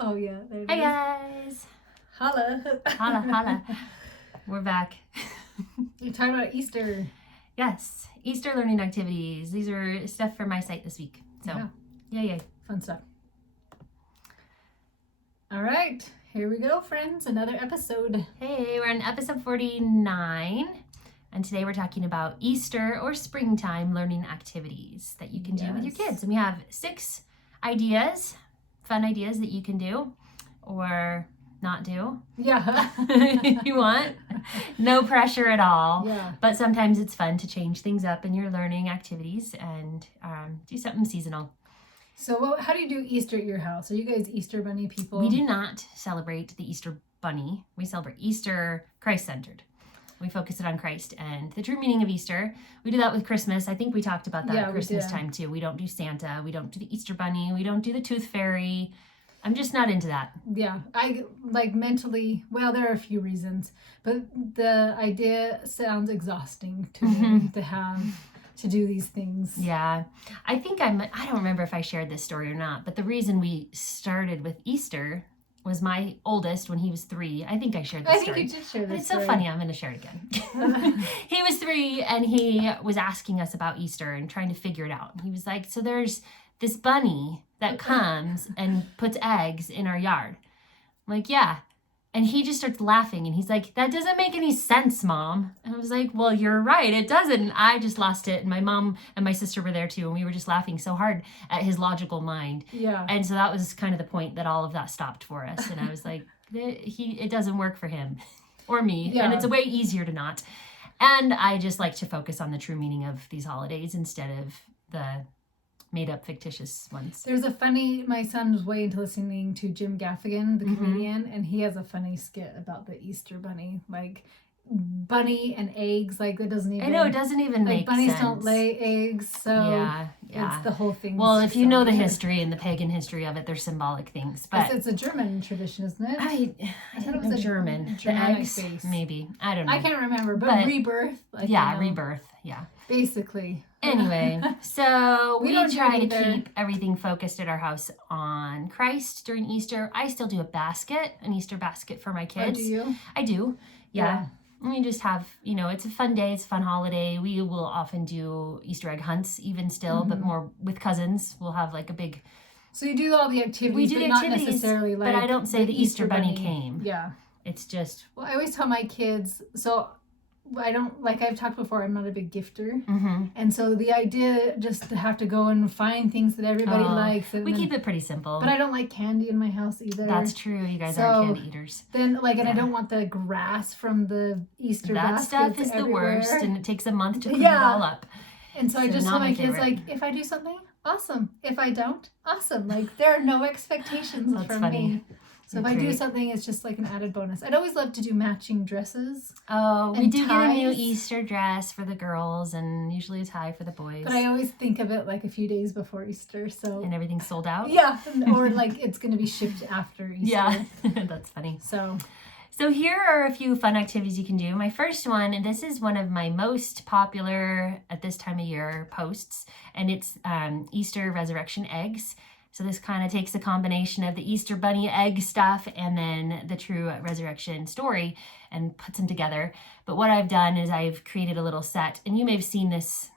Oh, yeah. There it Hey is. guys. Holla. Holla, holla. We're back. You're talking about Easter. Yes. Easter learning activities. These are stuff for my site this week. So, yay. Fun stuff. All right. Here we go, friends. Another episode. Hey, we're on episode 49. And today we're talking about Easter or springtime learning activities that you can do with your kids. And we have 6 ideas, fun ideas that you can do or not do. Yeah. If you want. No pressure at all. Yeah. But sometimes it's fun to change things up in your learning activities and do something seasonal. So how do you do Easter at your house? Are you guys Easter bunny people? We do not celebrate the Easter bunny. We celebrate Easter Christ-centered. We focus it on Christ and the true meaning of Easter. We do that with Christmas. I think we talked about that at Christmas time too. We don't do Santa. We don't do the Easter bunny. We don't do the tooth fairy. I'm just not into that. Yeah, I like mentally, well, there are a few reasons, but the idea sounds exhausting to me to have to do these things. Yeah, I don't remember if I shared this story or not, but the reason we started with Easter was my oldest when he was 3. I think I shared this story. I think you did share this story. It's so funny. I'm going to share it again. He was 3 and he was asking us about Easter and trying to figure it out. And he was like, so there's this bunny that comes and puts eggs in our yard. I'm like, yeah. And he just starts laughing and he's like, that doesn't make any sense, Mom. And I was like, well, you're right. It doesn't. And I just lost it. And my mom and my sister were there too. And we were just laughing so hard at his logical mind. Yeah. And so that was kind of the point that all of that stopped for us. And I was like, it doesn't work for him or me. Yeah. And it's a way easier to not. And I just like to focus on the true meaning of these holidays instead of the made up fictitious ones. There's my son was way into listening to Jim Gaffigan, the comedian, and he has a funny skit about the Easter bunny, like bunny and eggs, like it doesn't even. I know, it doesn't even make bunnies sense. Don't lay eggs, so yeah. It's the whole thing. Well, if you know the history and the pagan history of it, they're symbolic things. But it's a German tradition, isn't it? I thought it was a German. The eggs, base. Maybe. I don't know. I can't remember, but rebirth. Rebirth. Yeah. Basically. Anyway, so we try to keep everything focused at our house on Christ during Easter. I still do an Easter basket for my kids. Oh, do you? I do. Yeah. We just have, it's a fun day. It's a fun holiday. We will often do Easter egg hunts even still, but more with cousins. We'll have like a big... So you do all the activities, but not necessarily like... But I don't say the Easter bunny came. Yeah. It's just... Well, I always tell my kids, so I don't, like I've talked before, I'm not a big gifter. And so the idea just to have to go and find things that everybody likes. And we keep it pretty simple. But I don't like candy in my house either. That's true. You guys aren't candy eaters. Then, and I don't want the grass from the Easter baskets. That stuff is everywhere. The worst, and it takes a month to clean it all up. And so I just tell my kids, if I do something, awesome. If I don't, awesome. Like, there are no expectations from me. So if I do something, it's just like an added bonus. I'd always love to do matching dresses. Oh, we do get a new Easter dress for the girls and usually a tie for the boys. But I always think of it like a few days before Easter. And everything's sold out? Yeah. Or like it's going to be shipped after Easter. Yeah, that's funny. So here are a few fun activities you can do. My first one, and this is one of my most popular at this time of year posts, and it's Easter resurrection eggs. So this kind of takes a combination of the Easter bunny egg stuff and then the true resurrection story and puts them together. But what I've done is I've created a little set, and you may have seen this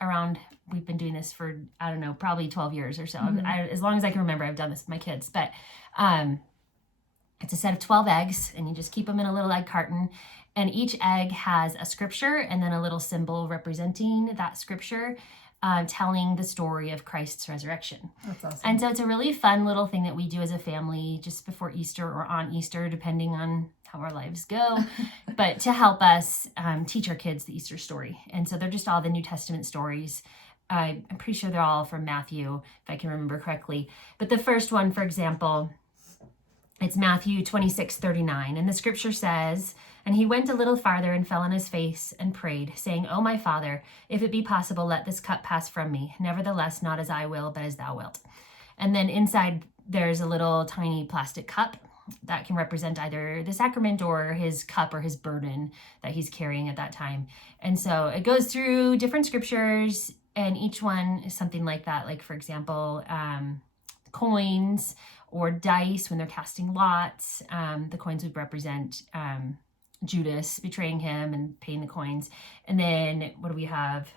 around, we've been doing this for, I don't know, probably 12 years or so. As long as I can remember, I've done this with my kids. But it's a set of 12 eggs, and you just keep them in a little egg carton. And each egg has a scripture and then a little symbol representing that scripture. Telling the story of Christ's resurrection. That's awesome. And so it's a really fun little thing that we do as a family just before Easter or on Easter, depending on how our lives go, but to help us teach our kids the Easter story. And so they're just all the New Testament stories. I'm pretty sure they're all from Matthew, if I can remember correctly. But the first one, for example, it's Matthew 26:39. And the scripture says, "And he went a little farther and fell on his face and prayed, saying, O my Father, if it be possible, let this cup pass from me. Nevertheless, not as I will, but as thou wilt." And then inside there's a little tiny plastic cup that can represent either the sacrament or his cup or his burden that he's carrying at that time. And so it goes through different scriptures, and each one is something like that. Like, for example, coins or dice when they're casting lots. The coins would represent Judas betraying him and paying the coins. And then what do we have?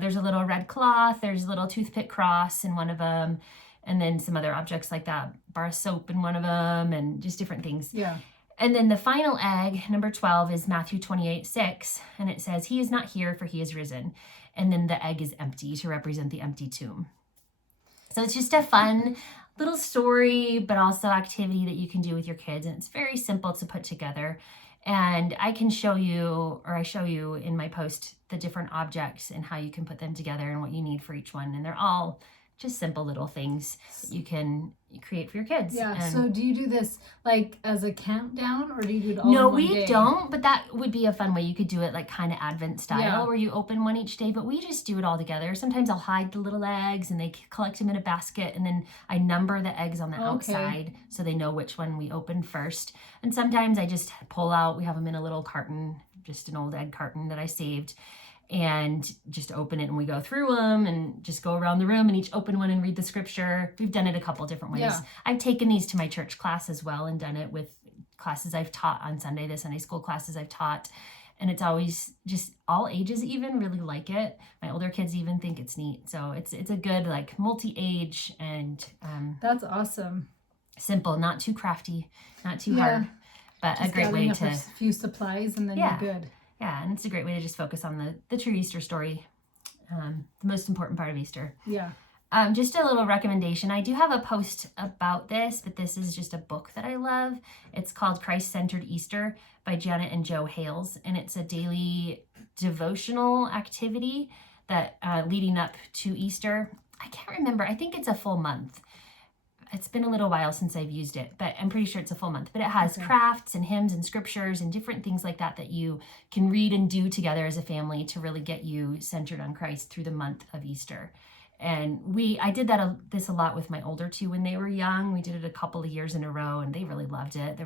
There's a little red cloth, there's a little toothpick cross in one of them, and then some other objects like that, bar of soap in one of them, and just different things. Yeah. And then the final egg, number 12, is Matthew 28:6, and it says, "He is not here, for he is risen." And then the egg is empty to represent the empty tomb. So it's just a fun little story, but also activity that you can do with your kids, and it's very simple to put together. And I can show you, or I show you in my post, the different objects and how you can put them together and what you need for each one. And they're all just simple little things that you can create for your kids. Yeah. And so do you do this like as a countdown, or do you do it all no, in one we day? don't, but that would be a fun way. You could do it like kind of Advent style, Yeah. where you open one each day, but we just do it all together. Sometimes I'll hide the little eggs and they collect them in a basket, and then I number the eggs on the outside so they know which one we opened first. And sometimes I just pull out, we have them in a little carton, just an old egg carton that I saved, and just open it, and we go through them and just go around the room and each open one and read the scripture. We've done it a couple different ways. Yeah. I've taken these to my church class as well and done it with classes I've taught on Sunday, the Sunday school classes I've taught. And it's always just all ages even really like it. My older kids even think it's neat. So it's a good like multi-age and That's awesome. simple, not too crafty, not too hard, but Just a great way to a few supplies and then you're good. Yeah, and it's a great way to just focus on the true Easter story, the most important part of Easter. Yeah. Just a little recommendation. I do have a post about this, but this is just a book that I love. It's called Christ-Centered Easter by Janet and Joe Hales, and it's a daily devotional activity that leading up to Easter. I can't remember. I think it's a full month. It's been a little while since I've used it, but I'm pretty sure it's a full month. But it has crafts and hymns and scriptures and different things like that that you can read and do together as a family to really get you centered on Christ through the month of Easter. And I did this a lot with my older two when they were young. We did it a couple of years in a row, and they really loved it. I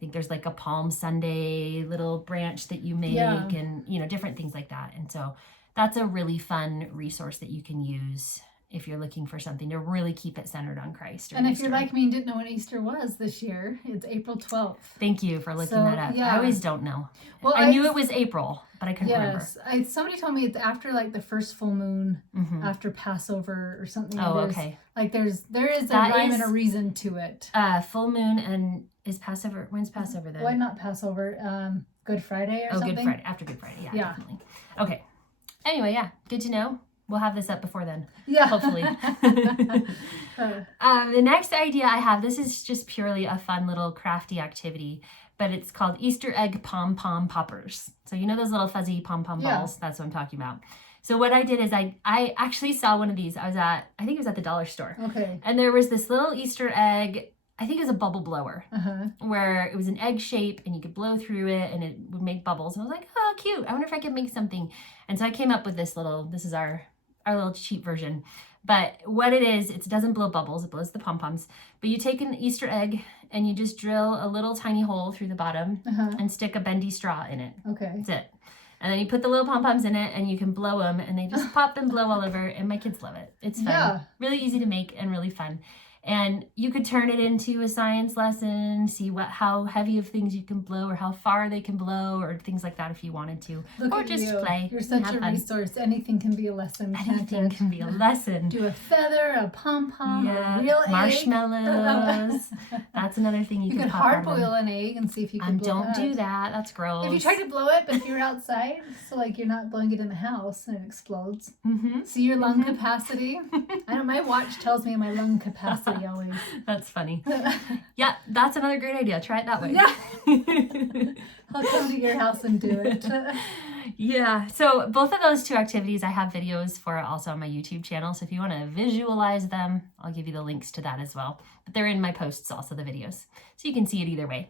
think there's like a Palm Sunday little branch that you make, and different things like that. And so that's a really fun resource that you can use if you're looking for something to really keep it centered on Christ. And if you're like me and didn't know what Easter was this year, it's April 12th. Thank you for looking that up. Yeah. I always don't know. Well, I knew it was April, but I couldn't remember. Somebody told me it's after like the first full moon, after Passover or something. Oh, okay. Like there is a rhyme and a reason to it. Full moon and is Passover. When's Passover then? Why not Passover? Good Friday or something? Good Friday. After Good Friday. Yeah, definitely. Okay. Anyway, good to know. We'll have this up before then. Yeah. Hopefully. The next idea I have, this is just purely a fun little crafty activity, but it's called Easter Egg Pom Pom Poppers. So you know those little fuzzy pom-pom balls? That's what I'm talking about. So what I did is I actually saw one of these. I think it was at the dollar store. Okay. And there was this little Easter egg, I think it was a bubble blower, where it was an egg shape and you could blow through it and it would make bubbles. And I was like, oh, cute. I wonder if I could make something. And so I came up with this is our little cheap version. But what it is, it doesn't blow bubbles, it blows the pom-poms. But you take an Easter egg and you just drill a little tiny hole through the bottom and stick a bendy straw in it. Okay. That's it. And then you put the little pom-poms in it and you can blow them and they just pop and blow all over. And my kids love it. It's fun. Yeah. Really easy to make and really fun. And you could turn it into a science lesson, see how heavy of things you can blow or how far they can blow or things like that if you wanted to. Or just play. You're such a resource. Anything can be a lesson. Anything can be a lesson. Do a feather, a pom-pom, a real marshmallows. That's another thing you can could hard boil an egg and see if you can blow it. Don't do that. That's gross. If you try to blow it, but if you're outside, so like you're not blowing it in the house and it explodes. See your lung capacity. I know my watch tells me my lung capacity. Always. That's funny. Yeah, that's another great idea. Try it that way. Yeah. I'll come to your house and do it. Yeah. So both of those two activities, I have videos for also on my YouTube channel. So if you want to visualize them, I'll give you the links to that as well. But they're in my posts also, the videos. So you can see it either way.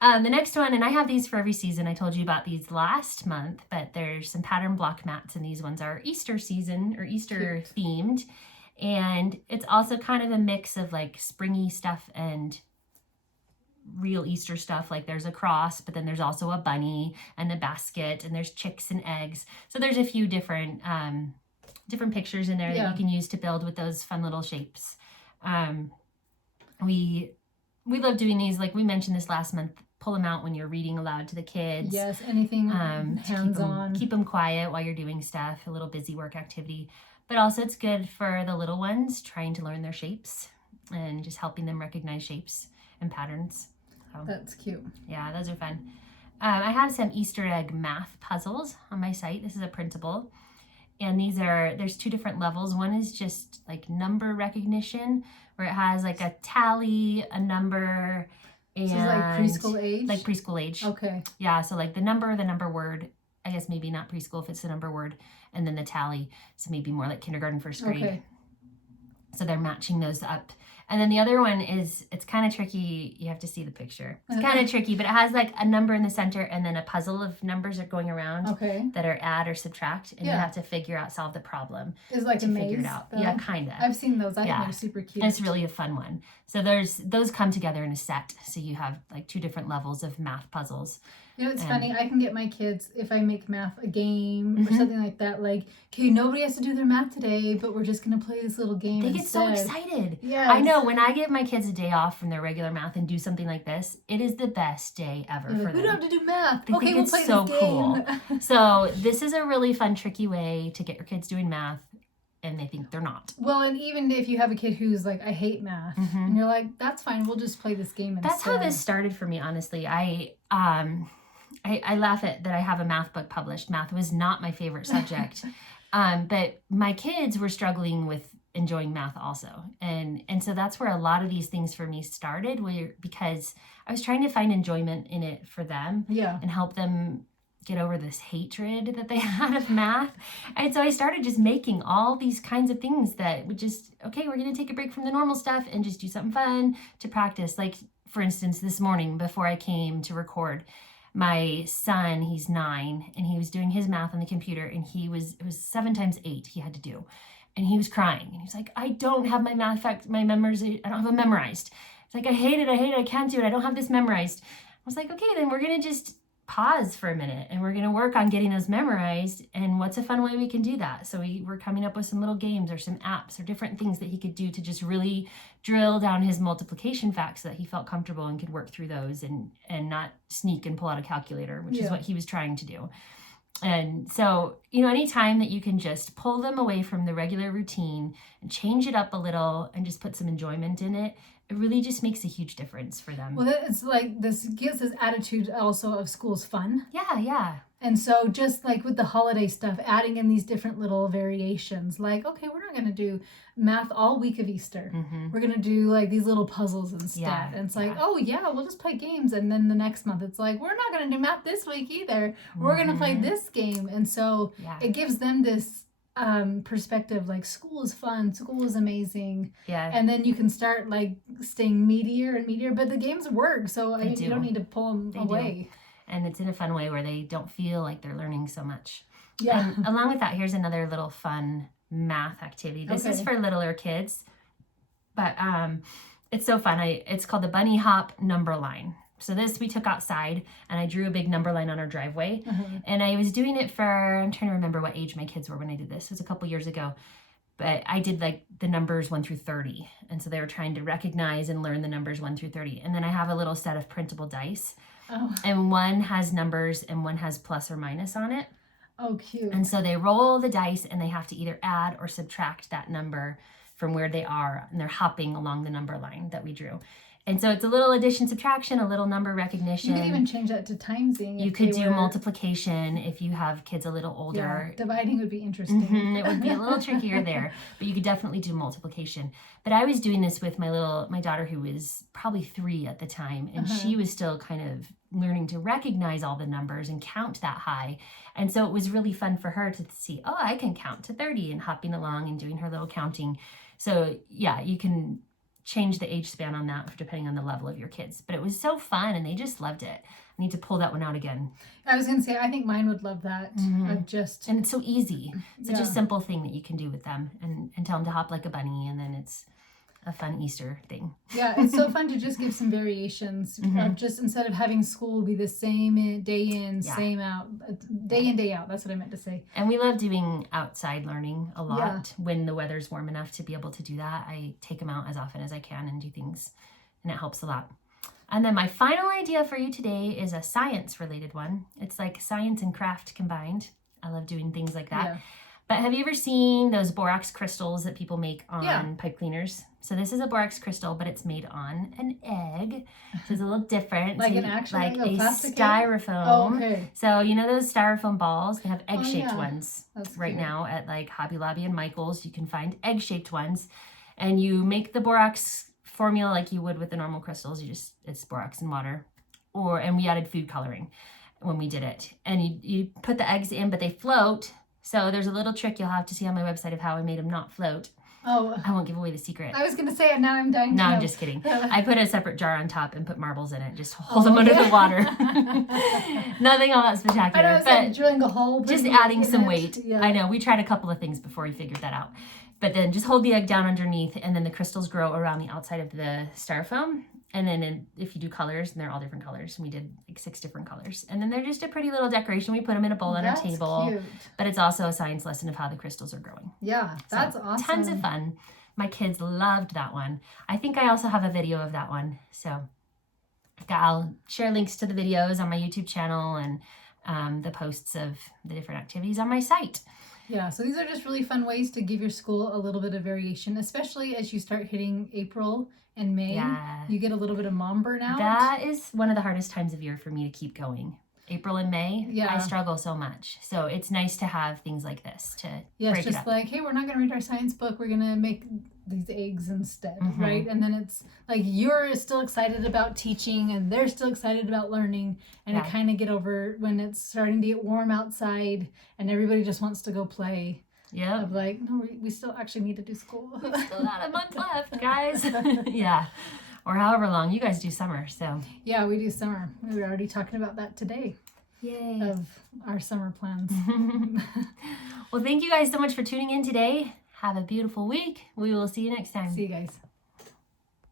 The next one, and I have these for every season. I told you about these last month, but there's some pattern block mats, and these ones are Easter season or Easter themed. And it's also kind of a mix of like springy stuff and real Easter stuff. Like there's a cross, but then there's also a bunny and a basket, and there's chicks and eggs. So there's a few different pictures in there that you can use to build with those fun little shapes. we love doing these. Like we mentioned this last month, pull them out when you're reading aloud to the kids. Yes, anything hands-on. Keep them quiet while you're doing stuff, a little busy work activity. But also it's good for the little ones trying to learn their shapes and just helping them recognize shapes and patterns. So, that's cute. Yeah, those are fun. I have some Easter egg math puzzles on my site. This is a printable. And there's 2 different levels. One is just like number recognition, where it has like a tally, a number, and so like preschool age? Like preschool age. Okay. Yeah, so like the number word, I guess maybe not preschool if it's the number word, and then the tally, so maybe more like kindergarten, first grade. Okay. So they're matching those up. And then the other one it's kind of tricky. You have to see the picture. It's kind of tricky, but it has like a number in the center and then a puzzle of numbers are going around that are add or subtract, and you have to solve the problem. It's like a maze, figure it out. Yeah, kind of. I've seen those. I think they're super cute. And it's really a fun one. So those come together in a set. So you have like 2 different levels of math puzzles. You know, it's funny. I can get my kids, if I make math a game or something like that, like, okay, nobody has to do their math today, but we're just going to play this little game They instead. get so excited. Yeah. I know. When I give my kids a day off from their regular math and do something like this, it is the best day ever for them. We don't have to do math. They think we'll it's play so this game. cool. So this is a really fun, tricky way to get your kids doing math, and they think they're not. Well, and even if you have a kid who's like, I hate math, and you're like, that's fine, we'll just play this game instead. That's how this started for me, honestly. I laugh at that I have a math book published. Math was not my favorite subject. But my kids were struggling with enjoying math also. And so that's where a lot of these things for me started, because I was trying to find enjoyment in it for them and help them get over this hatred that they had of math. And so I started just making all these kinds of things that would just, okay, we're going to take a break from the normal stuff and just do something fun to practice. Like, for instance, this morning before I came to record, my son, he's 9, and he was doing his math on the computer, and it was 7 times 8 he had to do. And he was crying, and he was like, I don't have my math facts, I don't have it memorized. It's like, I hate it, I can't do it, I don't have this memorized. I was like, okay, then we're gonna just pause for a minute, and we're gonna work on getting those memorized, and what's a fun way we can do that? So we're coming up with some little games or some apps or different things that he could do to just really drill down his multiplication facts so that he felt comfortable and could work through those and not sneak and pull out a calculator, which is what he was trying to do. And so, anytime that you can just pull them away from the regular routine and change it up a little and just put some enjoyment in it, it really just makes a huge difference for them. Well, it's like this gives this attitude also of school's fun. Yeah. And so just like with the holiday stuff, adding in these different little variations, like, okay, we're not going to do math all week of Easter. We're going to do like these little puzzles instead. And it's like, oh yeah, we'll just play games. And then the next month it's like, we're not going to do math this week either. We're going to play this game. And so it gives them this perspective, like school is fun, school is amazing, and then you can start like staying meatier and meatier, but the games work, so you don't need to pull them away. And it's in a fun way where they don't feel like they're learning so much. And along with that, here's another little fun math activity. This is for littler kids, but it's so fun. It's called the bunny hop number line. So this we took outside, and I drew a big number line on our driveway. And I was doing it I'm trying to remember what age my kids were when I did this. It was a couple years ago. But I did like the numbers 1 through 30. And so they were trying to recognize and learn the numbers 1 through 30. And then I have a little set of printable dice. And one has numbers and one has plus or minus on it. Oh, cute. And so they roll the dice, and they have to either add or subtract that number from where they are. And they're hopping along the number line that we drew. And so it's a little addition, subtraction, a little number recognition. You could even change that to timesing. You could do multiplication if you have kids a little older. Yeah, dividing would be interesting. It would be a little trickier there, but you could definitely do multiplication. But I was doing this with my daughter, who was probably 3 at the time, and she was still kind of learning to recognize all the numbers and count that high. And so it was really fun for her to see, oh, I can count to 30, and hopping along and doing her little counting. So yeah, you can change the age span on that depending on the level of your kids. But it was so fun, and they just loved it. I need to pull that one out again. I was going to say, I think mine would love that. And it's so easy. Such a simple thing that you can do with them, and tell them to hop like a bunny, and then it's a fun Easter thing. Yeah, it's so fun to just give some variations of just, instead of having school be the same day in, same out, day in, day out. That's what I meant to say. And we love doing outside learning a lot when the weather's warm enough to be able to do that. I take them out as often as I can and do things, and it helps a lot. And then my final idea for you today is a science related one. It's like science and craft combined. I love doing things like that. Yeah. But have you ever seen those borax crystals that people make on pipe cleaners? So this is a borax crystal, but it's made on an egg. So it's a little different. Like so an actual like a styrofoam. Oh, okay. So you know those styrofoam balls? They have egg-shaped ones. That's right cute. now at like Hobby Lobby and Michael's. You can find egg-shaped ones. And you make the borax formula like you would with the normal crystals. It's borax and water. And we added food coloring when we did it. And you put the eggs in, but they float. So there's a little trick you'll have to see on my website of how I made them not float. Oh. I won't give away the secret. I was going to say it. Now I'm dying to know. No, I'm just kidding. I put a separate jar on top and put marbles in it. Just hold them under the water. Nothing all that spectacular. I know, it's like drilling a hole. Just adding some weight. Yeah. I know. We tried a couple of things before we figured that out. But then just hold the egg down underneath, and then the crystals grow around the outside of the styrofoam. And then if you do colors, and they're all different colors, and we did like 6 different colors. And then they're just a pretty little decoration. We put them in a bowl on our table. Cute. But it's also a science lesson of how the crystals are growing. Yeah, that's awesome. Tons of fun. My kids loved that one. I think I also have a video of that one. So I'll share links to the videos on my YouTube channel and the posts of the different activities on my site. Yeah, so these are just really fun ways to give your school a little bit of variation, especially as you start hitting April and May. Yeah. You get a little bit of mom burnout. That is one of the hardest times of year for me to keep going. April and May, I struggle so much. So it's nice to have things like this to break it up. Just like, hey, we're not going to read our science book. We're going to make these eggs instead, right? And then it's like you're still excited about teaching and they're still excited about learning. And it kind of get over when it's starting to get warm outside and everybody just wants to go play. Yeah. Of like, no, we still actually need to do school. We've still got a month left, guys. Yeah. Or however long. You guys do summer, so. Yeah, we do summer. We were already talking about that today. Yay. Of our summer plans. Well, thank you guys so much for tuning in today. Have a beautiful week. We will see you next time. See you guys.